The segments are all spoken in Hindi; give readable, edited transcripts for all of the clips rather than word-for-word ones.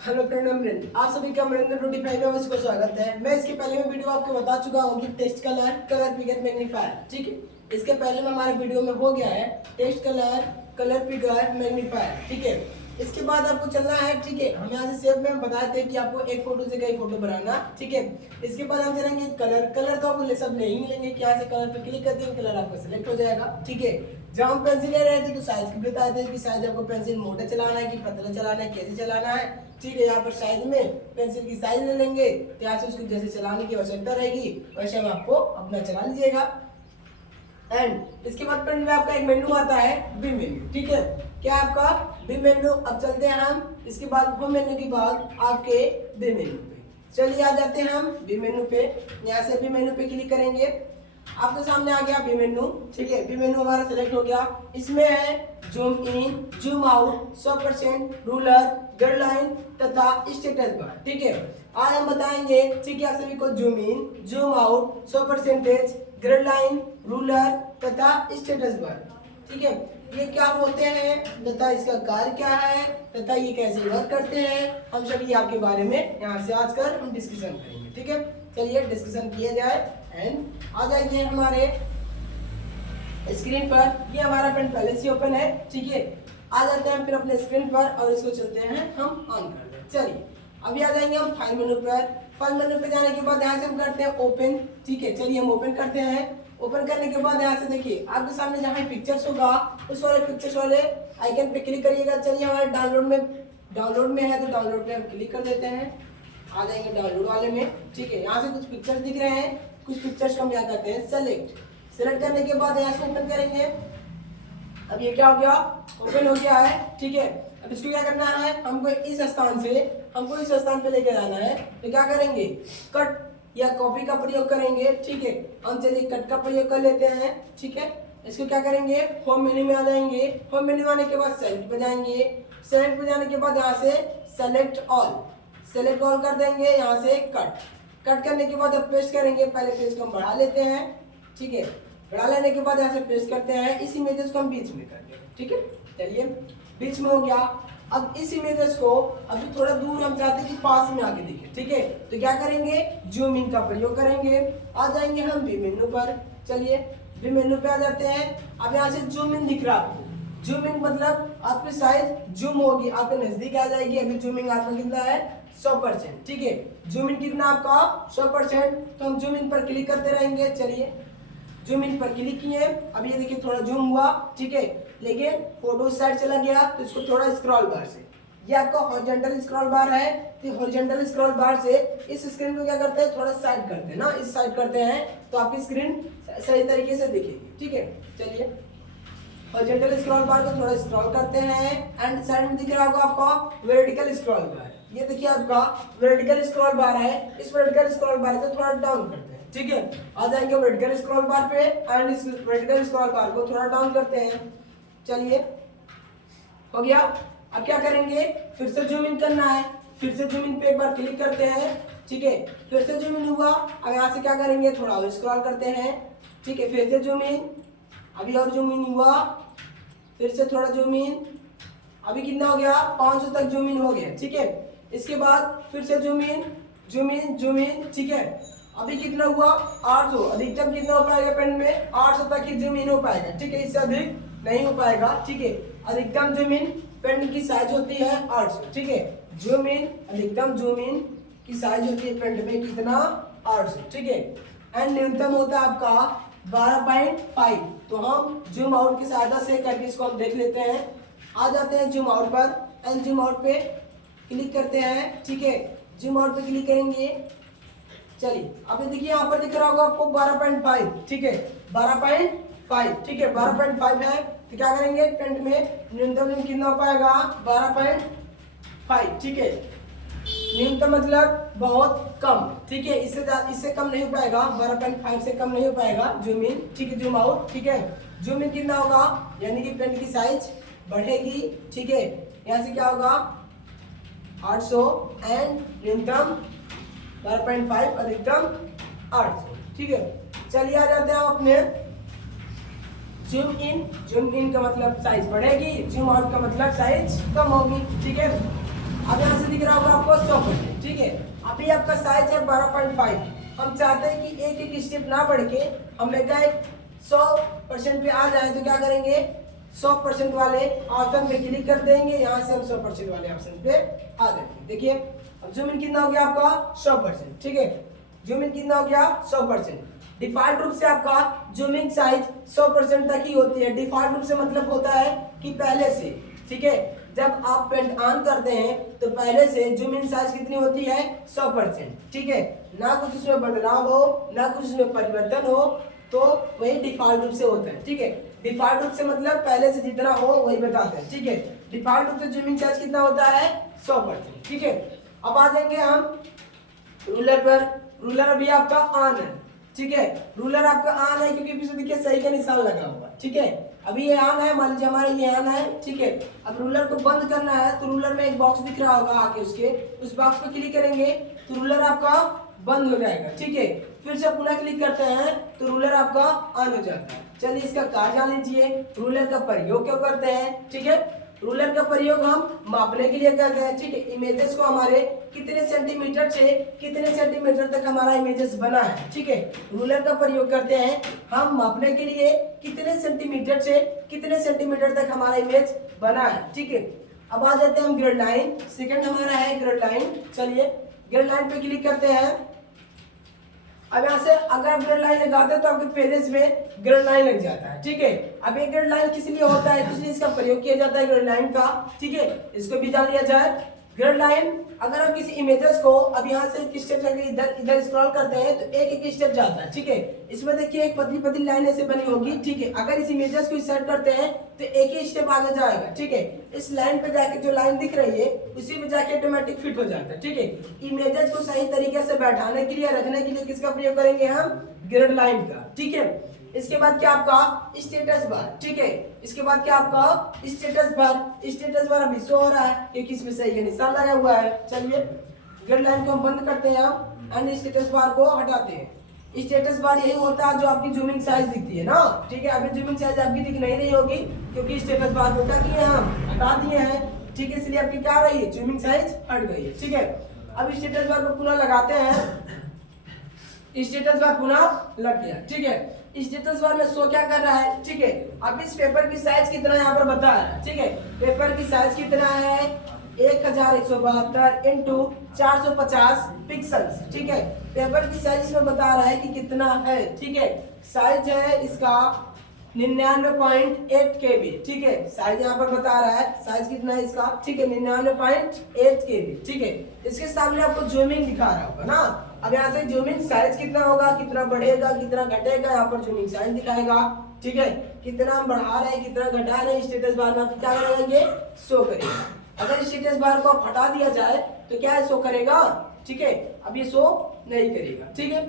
हेलो फ्रेंड, अमरिंद आप सभी का अमरिंद 25 में को स्वागत है। मैं इसके पहले में वीडियो आपको बता चुका हूँ कि टेस्ट कलर फिगर मैग्नीफायर, ठीक है। इसके पहले में हमारे वीडियो में हो गया है टेस्ट कलर फिगर मैग्नीफायर, ठीक है। इसके बाद आपको चलना है, ठीक है। हम यहाँ से सेव में बताए थे कि आपको एक फोटो से कई फोटो बनाना, ठीक है। इसके बाद हम चलेंगे कलर तो आपको सब नहीं मिलेंगे कि यहाँ से कलर पे क्लिक कर दिए कलर आपका सिलेक्ट हो जाएगा, ठीक है। जब हम पेंसिल ले रहे थे तो साइज की बताए थे कि साइज आपको पेंसिल मोटा चलाना है कि पतला चलाना है, कैसे चलाना है, ठीक है। यहाँ पर साइज में पेंसिल की साइज ले लेंगे तो यहाँ से उसको जैसे चलाने की आवश्यकता रहेगी वैसे हम आपको अपना चला लीजिएगा। एंड इसके बाद फ्रेंड में आपका एक मेन्यू आता है बी मेन्यू, ठीक है। क्या आपका बी मेन्यू। अब चलते हैं हम इसके बाद होम मेन्यू के बाद आपके बी मेन्यू पे। चलिए आ जाते हैं हम बी मेन्यू पे। यहाँ से बी मेन्यू पे क्लिक करेंगे, आपके सामने आ गया बी मेन्यू, ठीक है। बी मेन्यू हमारा सेलेक्ट हो गया। इसमें है zoom in, zoom out, 100%, ruler, guideline तथा स्टेटस बार, ठीक है। आज हम बताएंगे, ठीक है, आप सभी को zoom in, zoom out, 100%, guideline, ruler तथा स्टेटस बार, ठीक है। ये क्या होते हैं तथा इसका कार्य क्या है तथा ये कैसे वर्क करते हैं, हम सभी आपके बारे में यहाँ से आजकल हम डिस्कशन करेंगे, ठीक है। चलिए डिस्कशन किया जाए एंड आ जाइए हमारे स्क्रीन पर। ये हमारा पेन पहले से ओपन है, ठीक है। आ जाते हैं फिर अपने स्क्रीन पर और इसको चलते हैं हम ऑन कर दें। चलिए अभी आ जाएंगे हम फाइल मेनू पर। फाइल मेनू पे जाने के बाद यहाँ से हम करते हैं ओपन, ठीक है। चलिए हम ओपन करते हैं। ओपन करने के बाद यहाँ से देखिए आपके सामने जहाँ पिक्चर्स होगा उस वाले पिक्चर्स वाले आइकन पे क्लिक करिएगा। चलिए हमारे डाउनलोड में है तो डाउनलोड पे हम क्लिक कर देते हैं। आ जाएंगे डाउनलोड वाले में, ठीक है। यहाँ से कुछ पिक्चर्स दिख रहे हैं, कुछ पिक्चर्स को हम क्या करते हैं सेलेक्ट करने के बाद यहाँ से ओपन करेंगे। अब ये क्या हो गया, ओपन हो गया है, ठीक है। अब इसको क्या करना है, हमको इस स्थान पे लेके जाना है। तो क्या करेंगे, कट या कॉपी का प्रयोग करेंगे, ठीक है। हम चलिए कट का प्रयोग कर लेते हैं, ठीक है। इसको क्या करेंगे, होम मेन्यू में आ जाएंगे। होम मेन्यू आने के बाद सेलेक्ट पे जाएंगे। सेलेक्ट पे जाने के बाद यहाँ से सेलेक्ट ऑल कर देंगे। यहाँ से कट करने के बाद अब पेस्ट करेंगे। पहले पेज को हम बढ़ा लेते हैं, ठीक है। बढ़ा लेने के बाद यहाँ से पेस्ट करते हैं। इस इमेजेस को हम बीच में कर देंगे, ठीक है। चलिए बीच में हो गया। अब इस इमेजेस को अभी थोड़ा दूर हम चाहते हैं कि पास में आके दिखे, ठीक है। तो क्या करेंगे, जूम इन का प्रयोग करेंगे। आ जाएंगे हम बी मेन्यू पर। चलिए बी मेन्यू पे आ जाते हैं। अब यहाँ से जूम इन दिख रहा है आपको। जूम इन मतलब आपकी साइज जूम होगी, आपके नजदीक आ जाएगी। अभी जूमिंग आपका कितना है, 100%, ठीक है। जूम इन कितना आपका 100%। तो हम जूम इन पर क्लिक करते रहेंगे। चलिए जूम इन पर क्लिक किए। अब ये देखिए थोड़ा जूम हुआ, ठीक है। लेकिन फोटो साइड चला गया तो इसको थोड़ा स्क्रॉल बार से, ये आपका हॉरिजॉन्टल स्क्रॉल बार है, तो हॉरिजॉन्टल स्क्रॉल बार से इस स्क्रीन को क्या करते हैं, थोड़ा साइड करते हैं ना, इस साइड करते हैं तो आपकी स्क्रीन सही तरीके से दिखेगी, ठीक है। चलिए हॉरिजॉन्टल स्क्रॉल बार को थोड़ा स्क्रॉल करते हैं एंड साइड में दिख रहा होगा आपका वर्टिकल स्क्रॉल बार। ये देखिए आपका वर्टिकल स्क्रॉल बार है। इस वर्टिकल स्क्रॉल बार से थोड़ा डाउन करते हैं, ठीक है। आ जाएंगे वर्टिकल स्क्रॉल बार पे एंड इस वर्टिकल स्क्रॉल बार को थोड़ा डाउन करते हैं। चलिए हो गया। अब क्या करेंगे, फिर से जूम इन करना है। फिर से जूम इन पे एक बार क्लिक करते हैं, ठीक है। फिर से जूम इन हुआ। अब यहाँ से क्या करेंगे, थोड़ा और स्क्रॉल करते हैं, ठीक है। फिर से जूम इन, अभी और जूम इन हुआ। फिर से थोड़ा जूम इन, अभी कितना हो गया, 500 तक जूम इन हो गया, ठीक है। इसके बाद फिर से जूम इन, ठीक है। अभी कितना हुआ, 800। अधिकतम कितना हो पाएगा पेन में, 800 तक ही जूम इन हो पाएगा, ठीक है। इससे अधिक नहीं हो पाएगा, ठीक है। अधिकतम जूम इन पेन की साइज होती है 800, ठीक है। जूम इन, अधिकतम जूम इन की साइज होती है पेन में कितना, 800, ठीक है। एंड न्यूनतम होता है आपका 12.5। तो हम जूम आउट की सहायता से करके इसको हम देख लेते हैं। आ जाते हैं जूम आउट पर एंड जूम आउट पे क्लिक करते हैं, ठीक है। जूम आउट पे क्लिक करेंगे। चलिए अभी देखिए यहाँ पर दिख रहा होगा आपको 12.5, ठीक है। 12.5, ठीक है। 12.5 है तो क्या करेंगे, पेंट में न्यूनतम कितना हो पाएगा, 12.5, ठीक है। न्यूनतम मतलब बहुत कम, ठीक है। इससे कम नहीं हो पाएगा, 12.5 से कम नहीं हो पाएगा जूम इन, ठीक है। जूम आउट, ठीक है। जूम इन कितना होगा, यानी कि पेंट की साइज बढ़ेगी, ठीक है। यहाँ से क्या होगा 800 एंड न्यूनतम 12.5, अधिकतम 800, ठीक है। चलिए आ जाते हैं अपने जूम इन का मतलब साइज बढ़ेगी, जूम आउट का मतलब साइज कम होगी, ठीक है। अब यहाँ से दिख रहा होगा आपको 100%, ठीक है। अभी आपका साइज है 12.5। हम चाहते हैं कि एक एक स्टेप ना बढ़ के हमने कहा 100% पे आ जाए, तो क्या करेंगे 100% वाले ऑप्शन पे क्लिक कर देंगे, यहाँ से हम 100% वाले ऑप्शन पे आ जाएंगे। देखिए अब जूम इन कितना हो गया आपका 100%, ठीक है। जूम इन कितना हो गया 100%। डिफॉल्ट रूप से आपका जूमिंग साइज 100% तक ही होती है। डिफॉल्ट रूप से मतलब होता है कि पहले से, ठीक है, जब आप पेंट ऑन करते हैं तो पहले से जूम इन साइज कितनी होती है 100%, ठीक है। ना कुछ उसमें बदलाव हो, ना कुछ उसमें परिवर्तन हो, तो वही डिफॉल्ट रूप से होता है, ठीक है। डिफॉल्ट रूप से मतलब पहले से जितना हो वही बताते हैं, ठीक है। डिफॉल्ट रूप से जूमिंग साइज कितना होता है 100%, ठीक है। अब आ जाएंगे हम रूलर पर। रूलर अभी आपका ऑन है, ठीक है। रूलर आपका ऑन है क्योंकि पीछे देखिए सही का निशान लगा हुआ है, ठीक है। अभी ये ऑन है, मान लीजिए हमारा ये ऑन है, ठीक है। अब रूलर को बंद करना है तो रूलर में एक बॉक्स दिख रहा होगा आके, उसके उस बॉक्स पे क्लिक करेंगे तो रूलर आपका बंद हो जाएगा, ठीक है। फिर से पुनः क्लिक करते हैं तो रूलर आपका ऑन हो जाता है। चलिए इसका कार्य जान लीजिए। रूलर का प्रयोग क्यों करते हैं, ठीक है। रूलर का प्रयोग हम मापने के लिए करते हैं, ठीक है। इमेजेस को हमारे कितने सेंटीमीटर से कितने सेंटीमीटर तक हमारा इमेजेस बना है, ठीक है। रूलर का प्रयोग करते हैं हम मापने के लिए कितने सेंटीमीटर से कितने सेंटीमीटर तक हमारा इमेज बना है, ठीक है। अब आ जाते हैं हम ग्रिड लाइन। सेकंड हमारा है ग्रिड लाइन। चलिए ग्रिड लाइन पे क्लिक करते हैं। अब यहाँ से अगर आप ग्रिड लाइन लगाते हैं तो आपके पेजेस में ग्रिड लाइन लग जाता है, ठीक है। अब ये ग्रिड लाइन किस लिए होता है, किस लिए इसका प्रयोग किया जाता है ग्रिड लाइन का, ठीक है, इसको भी जान लिया जाए। ग्रिड लाइन अगर हम किसी इमेजेस को अब यहाँ से एक स्टेप जाके इधर इधर स्क्रॉल करते हैं तो एक एक स्टेप जाता है, ठीक है। इसमें देखिए एक पतली पतली लाइन ऐसे बनी होगी, ठीक है। अगर इस इमेजेस को सेट करते हैं तो एक ही स्टेप आगे जाएगा, ठीक है। इस लाइन पे जाके जो लाइन दिख रही है उसी में जाके ऑटोमेटिक फिट हो जाता है, ठीक है। इमेजेस को सही तरीके से बैठाने के लिए रखने के लिए किसका प्रयोग करेंगे हम, ग्रिड लाइन का, ठीक है। इसके बाद क्या आपका स्टेटस बार, ठीक है। इसके बाद क्या आपका स्टेटस बार। स्टेटस बार अभी शो हो रहा है क्योंकि इसमें सही का निशान लगा हुआ है। चलिए ग्रिड लाइन को हम बंद करते हैं एंड स्टेटस बार को हटाते हैं। स्टेटस बार यही होता है जो आपकी जूमिंग साइज दिखती है ना, ठीक है। अभी जूमिंग साइज आपकी दिख नहीं रही होगी क्योंकि स्टेटस बार को क्या किए हम हटा दिए हैं, ठीक है। इसलिए आपकी क्या रही है जूमिंग साइज हट गई है, ठीक है। अब स्टेटस बार को पुनः लगाते हैं। स्टेटस बार पुनः लग गया, ठीक है। स्टेटस बार में शो क्या कर रहा है, ठीक है। अब इस पेपर की साइज कितना यहाँ पर बता रहा है, ठीक है। पेपर की साइज कितना है 1172 इंटू 450 पिक्सल्स, ठीक है। पेपर की साइज इसमें बता रहा है कि कितना है, ठीक है। साइज है इसका 99.8 KB, ठीक है। साइज यहाँ पर बता रहा है साइज कितना है इसका, ठीक है 99.8 KB, ठीक है। इसके सामने आपको जूमिंग दिखा रहा होगा ना। अब यहाँ से जूमिंग साइज कितना होगा, कितना बढ़ेगा कितना घटेगा, यहाँ पर जूमिंग साइज दिखाएगा, ठीक है। कितना हम बढ़ा रहे हैं कितना घटा रहे हैं स्टेटस बार में क्या करेंगे शो करेगा। अगर स्टेटस बार को आप हटा दिया जाए तो क्या शो करेगा, ठीक है। अब ये शो नहीं करेगा, ठीक है।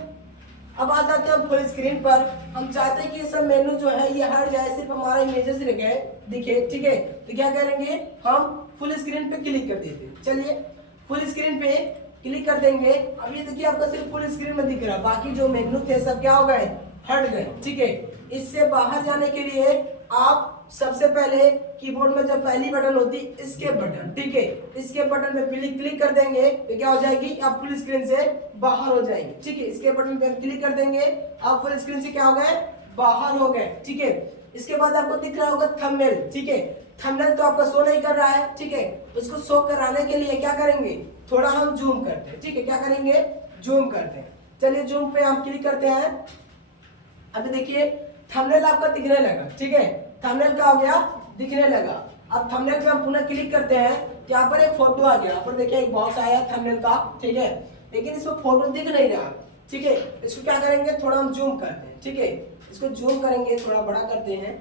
अब आ जाते हैं फुल स्क्रीन पर। हम चाहते हैं कि ये सब मेनू जो है ये हट जाए, सिर्फ हमारा इमेजेस दिखे, ठीक है। तो क्या करेंगे हम फुल स्क्रीन पे क्लिक कर देते हैं। चलिए फुल स्क्रीन पे क्लिक कर देंगे। अब ये देखिए आपका सिर्फ फुल स्क्रीन में दिख रहा है, बाकी जो मेनू थे सब क्या हो गए हट गए, ठीक है। इससे बाहर जाने के लिए आप सबसे पहले कीबोर्ड में जो पहली बटन होती है इसके बटन, ठीक है, इसके बटन पे क्लिक कर देंगे तो क्या हो जाएगी आप फुल स्क्रीन से बाहर हो जाएंगे, ठीक है। इसके बटन पे क्लिक कर देंगे आप फुल स्क्रीन से क्या हो गए बाहर हो गए, ठीक है। इसके बाद आपको दिख रहा होगा थंबनेल, ठीक है। थंबनेल तो आपका शो नहीं कर रहा है, ठीक है। उसको शो कराने के लिए क्या करेंगे थोड़ा हम जूम करते हैं, ठीक है। क्या करेंगे जूम करते हैं। चलिए जूम पे हम क्लिक करते हैं। अभी देखिए थंबनेल आपका दिखने लगा, ठीक है। थंबनेल क्या हो गया दिखने लगा। अब थंबनेल पे हम पुनः क्लिक करते हैं तो यहाँ पर एक फोटो आ गया, यहाँ पर देखिए एक बॉक्स आया थंबनेल का, ठीक है। लेकिन इसमें फोटो दिख नहीं रहा, ठीक है। इसको क्या करेंगे थोड़ा हम जूम करते हैं, ठीक है। इसको जूम करेंगे थोड़ा बड़ा करते हैं।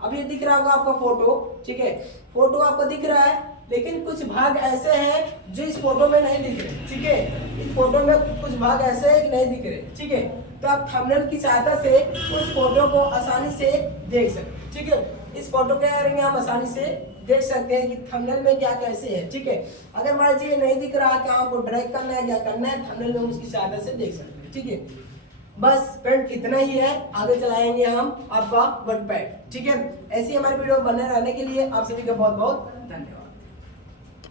अब ये दिख रहा होगा आपका फोटो, ठीक है। फोटो आपको दिख रहा है लेकिन कुछ भाग ऐसे हैं जो इस फोटो में नहीं दिख रहे, ठीक है। इस फोटो में कुछ भाग ऐसे हैं कि नहीं दिख रहे, ठीक है। तो आप थंबनेल की सहायता से उस फोटो को आसानी से देख सकते हैं, ठीक है। इस फोटो क्या करेंगे हम आसानी से देख सकते हैं कि थंबनेल में क्या कैसे है, ठीक है। अगर मान लीजिए नहीं दिख रहा कि आपको ड्रैग करना है क्या करना है थंबनेल में उसकी सहायता से देख सकते हैं, ठीक है। बस फ्रेंड इतना ही है, आगे चलाएंगे हम आपका वर्डपैड, ठीक है। ऐसी हमारे वीडियो बने रहने के लिए आप सभी का बहुत बहुत धन्यवाद।